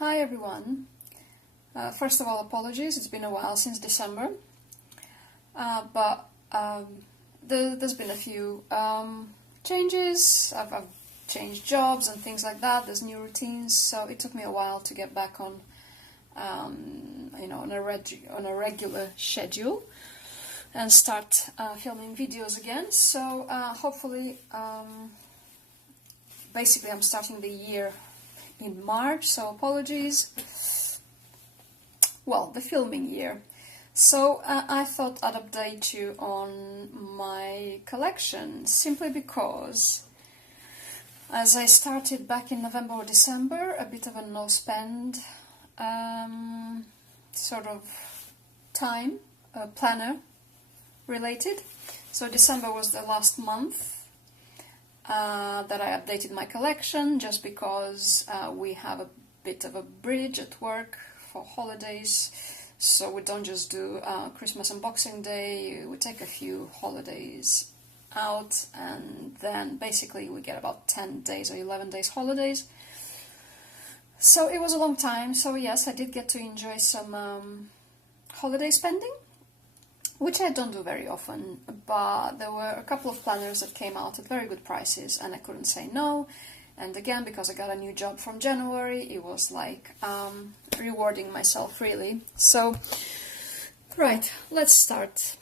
Hi everyone. First of all, apologies, it's been a while since December, but there's been a few changes. I've changed jobs and things like that. There's new routines, so it took me a while to get back on, on a regular schedule and start filming videos again. So hopefully, basically, I'm starting the year in March, so apologies. Well, the filming year. So I thought I'd update you on my collection, simply because as I started back in November or December, a bit of a no-spend sort of time, planner related. So December was the last month that I updated my collection, just because we have a bit of a bridge at work for holidays, so we don't just do Christmas and Boxing Day, we take a few holidays out, and then basically we get about 10 days or 11 days holidays. So it was a long time, so yes, I did get to enjoy some holiday spending, which I don't do very often, but there were a couple of planners that came out at very good prices and I couldn't say no. And again, because I got a new job from January, it was like rewarding myself really. So, right, let's start.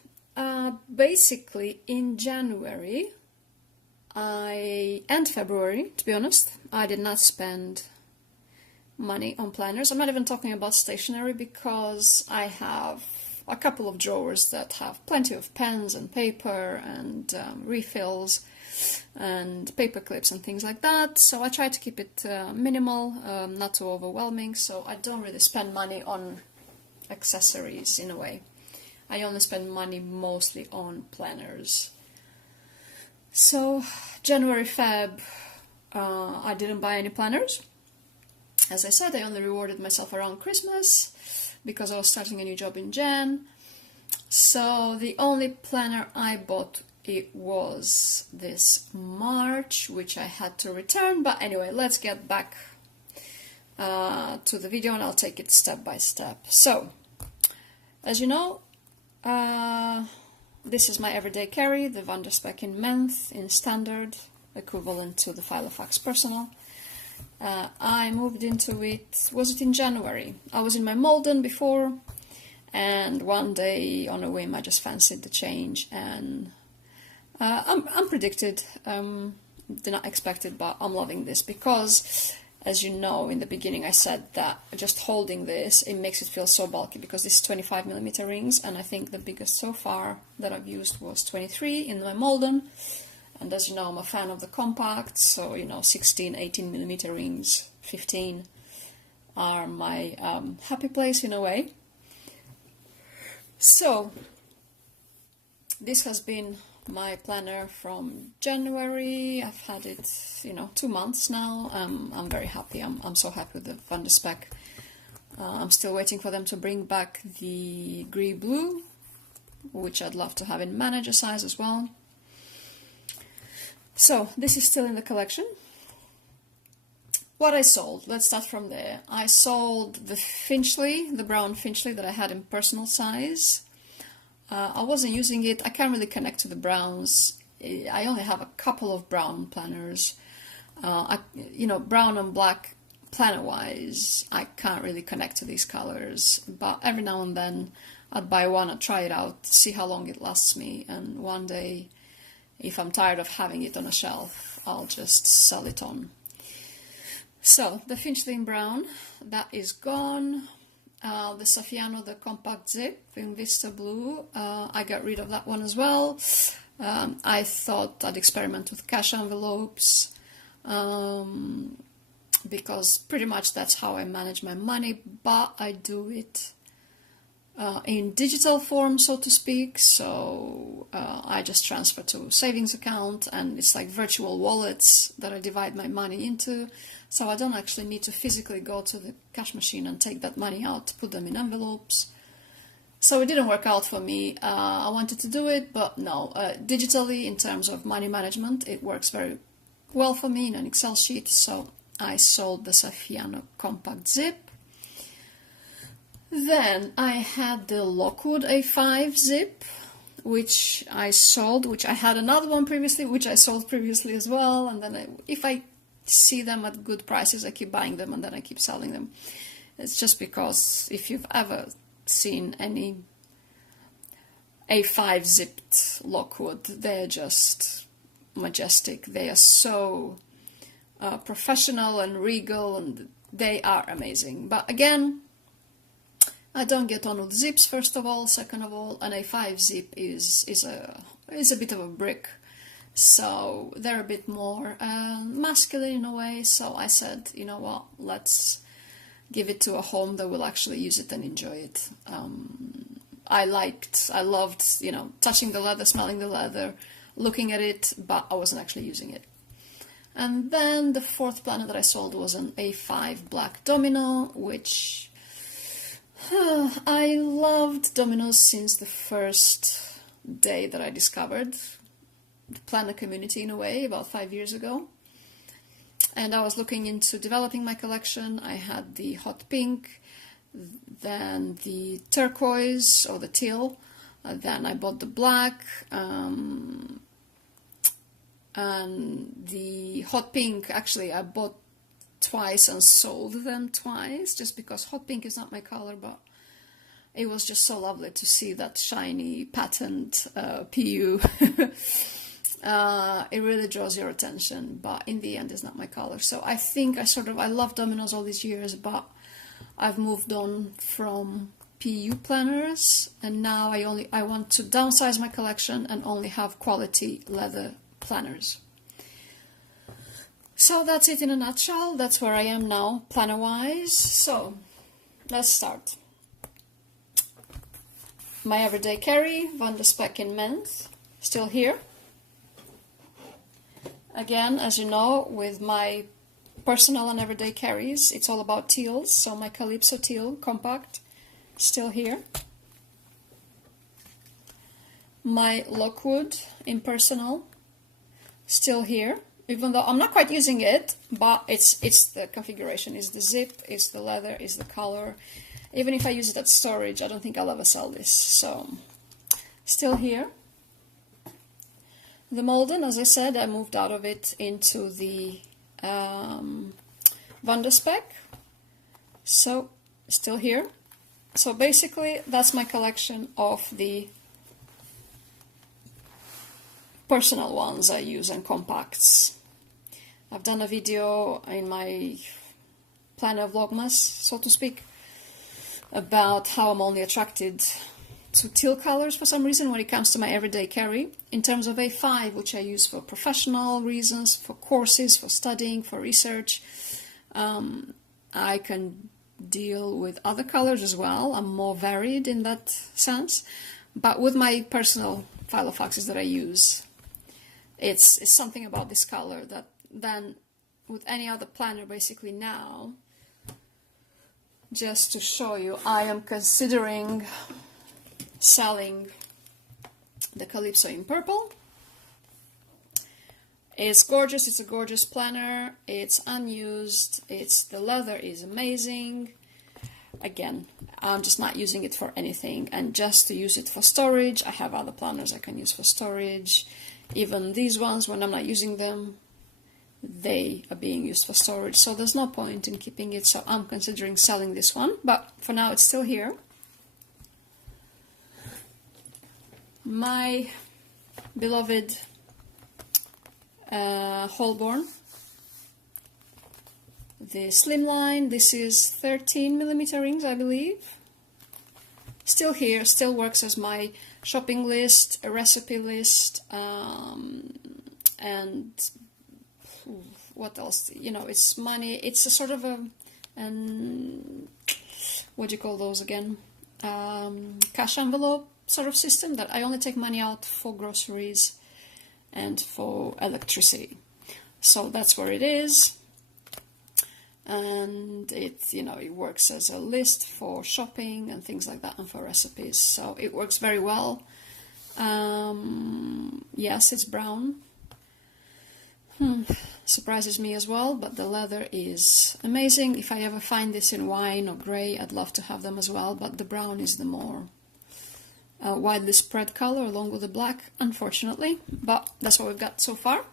Basically, in January and February, to be honest, I did not spend money on planners. I'm not even talking about stationery, because I have a couple of drawers that have plenty of pens and paper and refills and paper clips and things like that, so I try to keep it minimal, not too overwhelming, so I don't really spend money on accessories in a way. I only spend money mostly on planners. So January, Feb, I didn't buy any planners. As I said, I only rewarded myself around Christmas, because I was starting a new job in Jan. So the only planner I bought, it was this March, which I had to return. But anyway, let's get back to the video and I'll take it step by step. So, as you know, this is my everyday carry, the Van der Spek in Menth in standard, equivalent to the Filofax personal. I moved into it, was it in January? I was in my Malden before, and one day on a whim I just fancied the change, and unpredicted, did not expect it, but I'm loving this because, as you know, in the beginning I said that just holding this, it makes it feel so bulky, because this is 25mm rings, and I think the biggest so far that I've used was 23 in my Malden. And as you know, I'm a fan of the compact, so 16, 18mm rings, 15 are my happy place in a way. So this has been my planner from January. I've had it, 2 months now. I'm very happy. I'm so happy with the Van der Spek. I'm still waiting for them to bring back the Grey Blue, which I'd love to have in manager size as well. So this is still in the collection. What I sold, let's start from there. I sold the Finchley, the brown Finchley that I had in personal size. I wasn't using it. I can't really connect to the browns. I only have a couple of brown planners. Brown and black planner-wise, I can't really connect to these colors. But every now and then, I'd buy one, I'd try it out, see how long it lasts me, and one day, if I'm tired of having it on a shelf, I'll just sell it on. So, the Finchley in brown, that is gone. The Saffiano, the compact zip in Vista Blue, I got rid of that one as well. I thought I'd experiment with cash envelopes, because pretty much that's how I manage my money, but I do it in digital form, so to speak, so I just transfer to savings account, and it's like virtual wallets that I divide my money into, so I don't actually need to physically go to the cash machine and take that money out, put them in envelopes. So it didn't work out for me. I wanted to do it, but no, digitally, in terms of money management, it works very well for me in an Excel sheet, so I sold the Saffiano compact zip. Then I had the Lockwood A5 zip, which I sold, which I had another one previously, which I sold previously as well. And then if I see them at good prices, I keep buying them and then I keep selling them. It's just because if you've ever seen any A5 zipped Lockwood, they're just majestic. They are so professional and regal, and they are amazing. But again, I don't get on with zips, first of all. Second of all, an A5 zip is a bit of a brick, so they're a bit more masculine in a way. So I said, you know what, let's give it to a home that will actually use it and enjoy it. I loved, you know, touching the leather, smelling the leather, looking at it, but I wasn't actually using it. And then the fourth planner that I sold was an A5 black domino, which I loved dominoes since the first day that I discovered the planner community in a way, about 5 years ago. And I was looking into developing my collection. I had the hot pink, then the turquoise or the teal, then I bought the black, and the hot pink, actually I bought twice and sold them twice, just because hot pink is not my color, but it was just so lovely to see that shiny patterned PU. It really draws your attention, but in the end it's not my color. So I think I love dominoes all these years, but I've moved on from PU planners, and now I want to downsize my collection and only have quality leather planners. So that's it in a nutshell. That's where I am now, planner-wise. So let's start. My everyday carry, Van der Spek in men's, still here. Again, as you know, with my personal and everyday carries, it's all about teals. So my Calypso teal compact, still here. My Lockwood impersonal, still here. Even though I'm not quite using it, but it's the configuration, it's the zip, it's the leather, it's the color. Even if I use it as storage, I don't think I'll ever sell this. So, still here. The Malden, as I said, I moved out of it into the Van der Spek. So, still here. So basically, that's my collection of the personal ones I use and compacts. I've done a video in my planner vlogmas, so to speak, about how I'm only attracted to teal colors for some reason when it comes to my everyday carry. In terms of A5, which I use for professional reasons, for courses, for studying, for research, I can deal with other colors as well. I'm more varied in that sense. But with my personal Filofaxes that I use, it's something about this color that then with any other planner basically now, just to show you, I am considering selling the Calypso in purple. It's gorgeous, it's a gorgeous planner, it's unused, the leather is amazing. Again, I'm just not using it for anything, and just to use it for storage. I have other planners I can use for storage. Even these ones, when I'm not using them, they are being used for storage, so there's no point in keeping it. So I'm considering selling this one, but for now it's still here. My beloved Holborn, the slimline, this is 13mm rings, I believe. Still here, still works as my shopping list, a recipe list, and what else? You know, it's money. It's a sort of a, what do you call those again? Cash envelope sort of system that I only take money out for groceries and for electricity. So that's where it is. And it, you know, it works as a list for shopping and things like that, and for recipes. So it works very well. Yes, it's brown. surprises me as well, but the leather is amazing. If I ever find this in wine or grey, I'd love to have them as well, but the brown is the more widely spread color along with the black, unfortunately, but that's what we've got so far.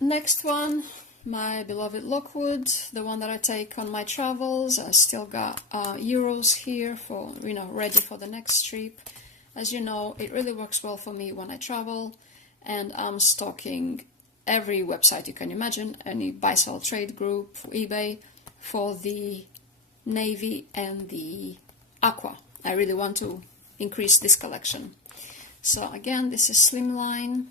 Next one, my beloved Lockwood, the one that I take on my travels. I still got euros here for, ready for the next trip. As you know, it really works well for me when I travel, and I'm stalking every website you can imagine, any buy-sell trade group, eBay, for the navy and the aqua. I really want to increase this collection. So again, this is slimline,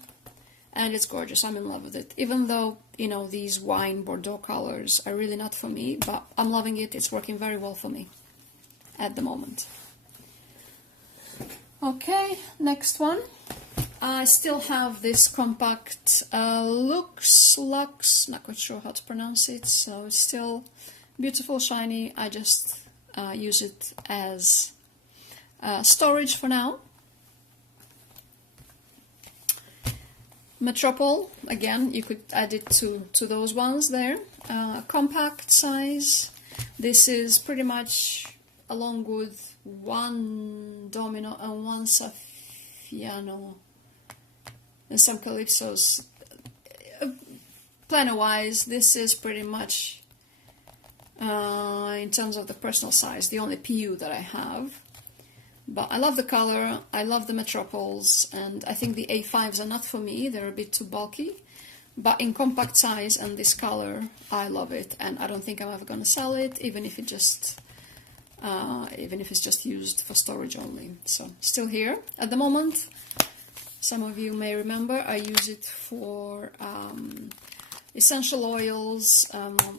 and it's gorgeous. I'm in love with it. Even though, these wine Bordeaux colors are really not for me, but I'm loving it. It's working very well for me at the moment. Okay, next one. I still have this compact Lux, not quite sure how to pronounce it, so it's still beautiful, shiny. I just use it as storage for now. Metropole, again, you could add it to those ones there. Compact size. This is pretty much along with one Domino and one Saffiano and some Calypsos. Planner-wise, this is pretty much, in terms of the personal size, the only PU that I have. But I love the color, I love the Metropoles, and I think the A5s are not for me, they're a bit too bulky. But in compact size and this color, I love it, and I don't think I'm ever going to sell it, even if it's just used for storage only. So, still here at the moment. Some of you may remember I use it for essential oils,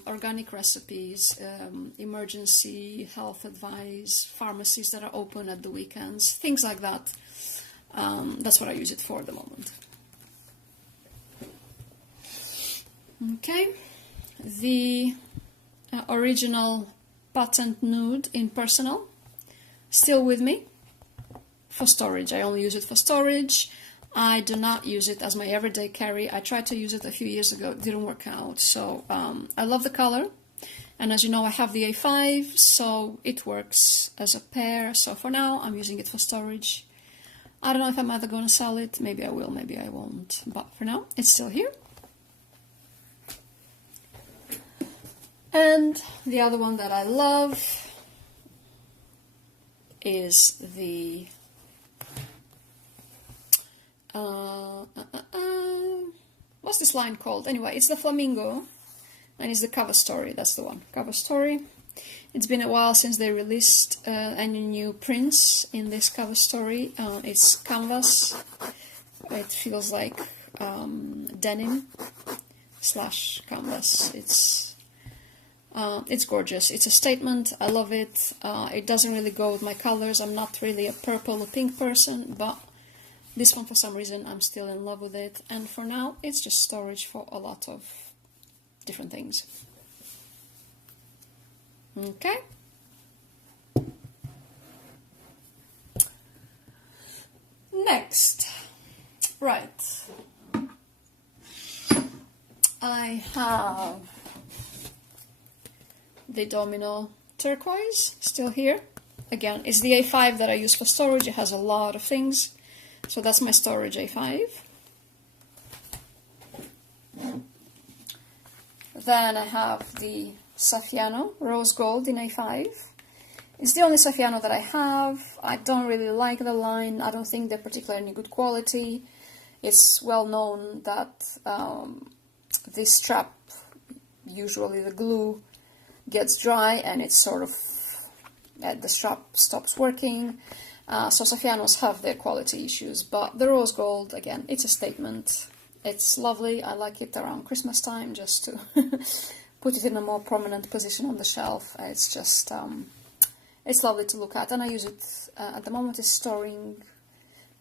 organic recipes, emergency health advice, pharmacies that are open at the weekends, things like that. That's what I use it for at the moment. Okay, the original Patent Nude in Personal, still with me for storage. I only use it for storage. I do not use it as my everyday carry. I tried to use it a few years ago, it didn't work out. So I love the color, and as you know, I have the A5, so it works as a pair. So for now, I'm using it for storage. I don't know if I'm either going to sell it. Maybe I will, maybe I won't. But for now, it's still here. And the other one that I love is the what's this line called? Anyway, it's the Flamingo, and it's the Cover Story. That's the one, Cover Story. It's been a while since they released any new prints in this Cover Story. It's canvas. It feels like denim / canvas. It's gorgeous. It's a statement. I love it. It doesn't really go with my colors. I'm not really a purple or pink person, but this one, for some reason, I'm still in love with it. And for now, it's just storage for a lot of different things. Okay. Next. Right. I have the Domino Turquoise, still here. Again, it's the A5 that I use for storage. It has a lot of things. So that's my storage A5. Then I have the Saffiano Rose Gold in A5. It's the only Saffiano that I have. I don't really like the line. I don't think they're particularly good quality. It's well known that this strap, usually the glue, gets dry and it's sort of, the strap stops working. So Saffianos have their quality issues, but the Rose Gold, again, it's a statement. It's lovely. I like it around Christmas time just to put it in a more prominent position on the shelf. It's just, it's lovely to look at, and I use it at the moment is storing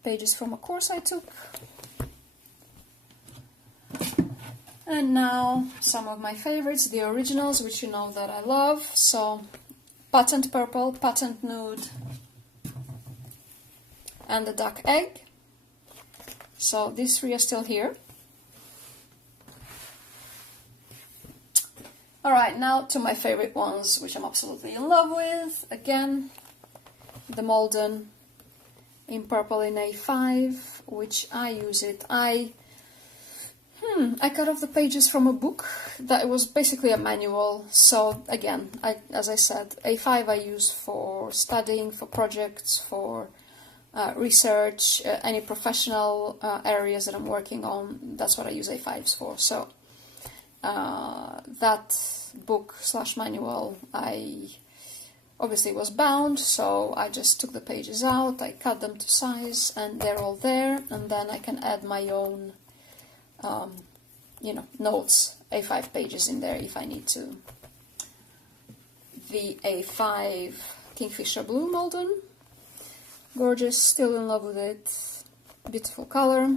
pages from a course I took. And now some of my favorites, the originals, which you know that I love. So Patent Purple, Patent Nude, and the Duck Egg. So these three are still here. Alright, now to my favorite ones, which I'm absolutely in love with. Again, the Malden in purple in A5, which I use it. I cut off the pages from a book that was basically a manual. So again, as I said, A5 I use for studying, for projects, for research, any professional areas that I'm working on. That's what I use A5s for. So that book / manual, I obviously was bound, so I just took the pages out, I cut them to size, and they're all there, and then I can add my own notes, A5 pages in there if I need to. The A5 Kingfisher Blue Malden, gorgeous, still in love with it, beautiful color.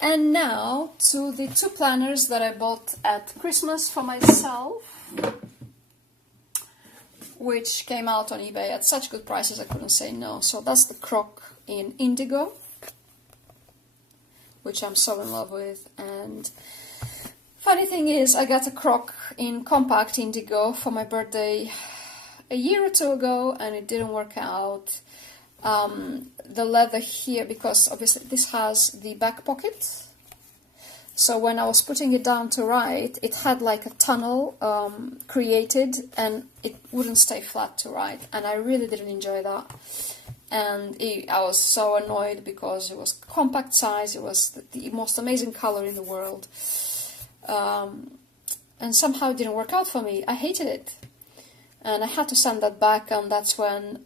And now to the two planners that I bought at Christmas for myself, which came out on eBay at such good prices I couldn't say no. So that's the Croc in Indigo, which I'm so in love with. And funny thing is, I got a Croc in Compact Indigo for my birthday a year or two ago, and it didn't work out. The leather here, because obviously this has the back pocket, so when I was putting it down to write, it had like a tunnel created, and it wouldn't stay flat to write, and I really didn't enjoy that. And I was so annoyed because it was compact size, it was the most amazing color in the world, and somehow it didn't work out for me. I hated it. And I had to send that back, and that's when,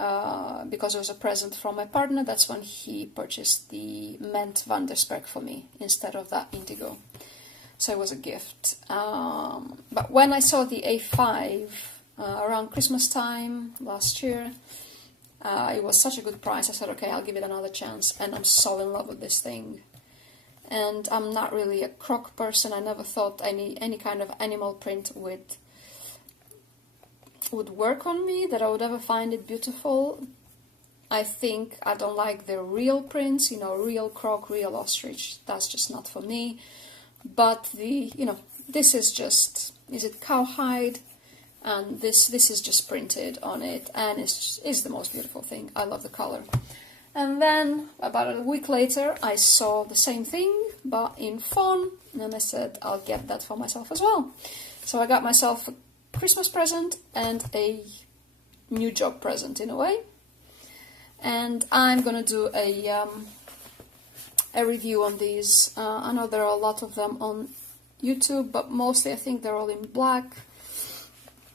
because it was a present from my partner, that's when he purchased the Ment Van der Sperk for me instead of that Indigo. So it was a gift. But when I saw the A5 around Christmas time last year, it was such a good price. I said, okay, I'll give it another chance, and I'm so in love with this thing. And I'm not really a Croc person. I never thought any kind of animal print would work on me, that I would ever find it beautiful. I think I don't like the real prints, real croc, real ostrich. That's just not for me. But this is just, is it cowhide? And this is just printed on it, and it's the most beautiful thing. I love the color. And then about a week later, I saw the same thing, but in fawn, and I said, I'll get that for myself as well. So I got myself a Christmas present and a new job present in a way, and I'm gonna do a review on these. I know there are a lot of them on YouTube, but mostly I think they're all in black.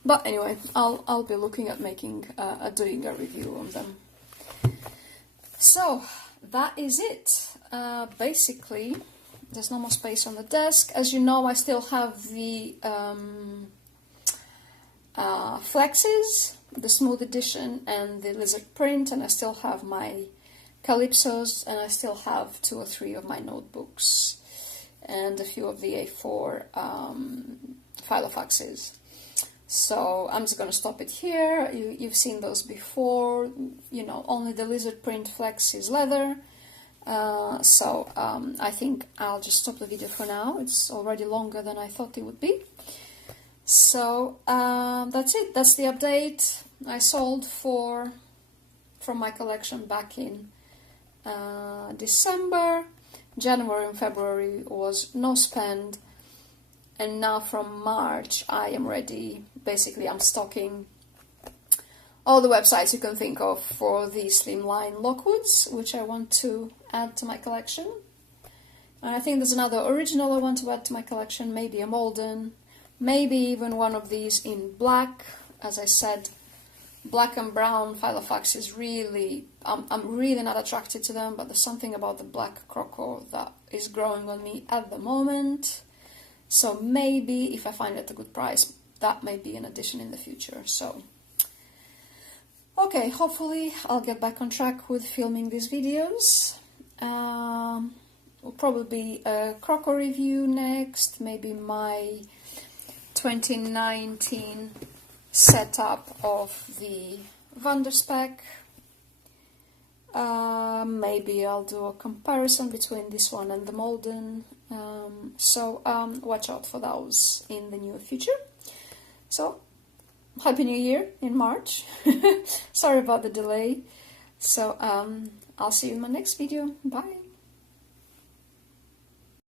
But anyway, I'll be looking at doing a review on them. So that is it. Basically, there's no more space on the desk. As you know, I still have the flexes, the smooth edition and the lizard print, and I still have my calypsos, and I still have 2 or 3 of my notebooks and a few of the A4 Filofaxes. So I'm just going to stop it here. You've seen those before. Only the lizard print flex is leather. So I think I'll just stop the video for now. It's already longer than I thought it would be. So that's it. That's the update. I sold 4 from my collection back in December. January and February was no spend, and now from March I am ready. Basically, I'm stocking all the websites you can think of for the slimline Lockwoods, which I want to add to my collection. And I think there's another original I want to add to my collection, maybe a Malden, maybe even one of these in black. As I said, black and brown Filofax is really, I'm really not attracted to them, but there's something about the black croco that is growing on me at the moment. So maybe if I find it at a good price, that may be an addition in the future. So, okay, hopefully I'll get back on track with filming these videos. Will probably be a croco review next, maybe my 2019 setup of the Van der Sperk. Maybe I'll do a comparison between this one and the Malden. So watch out for those in the near future. So, Happy New Year in March. Sorry about the delay. So, I'll see you in my next video. Bye!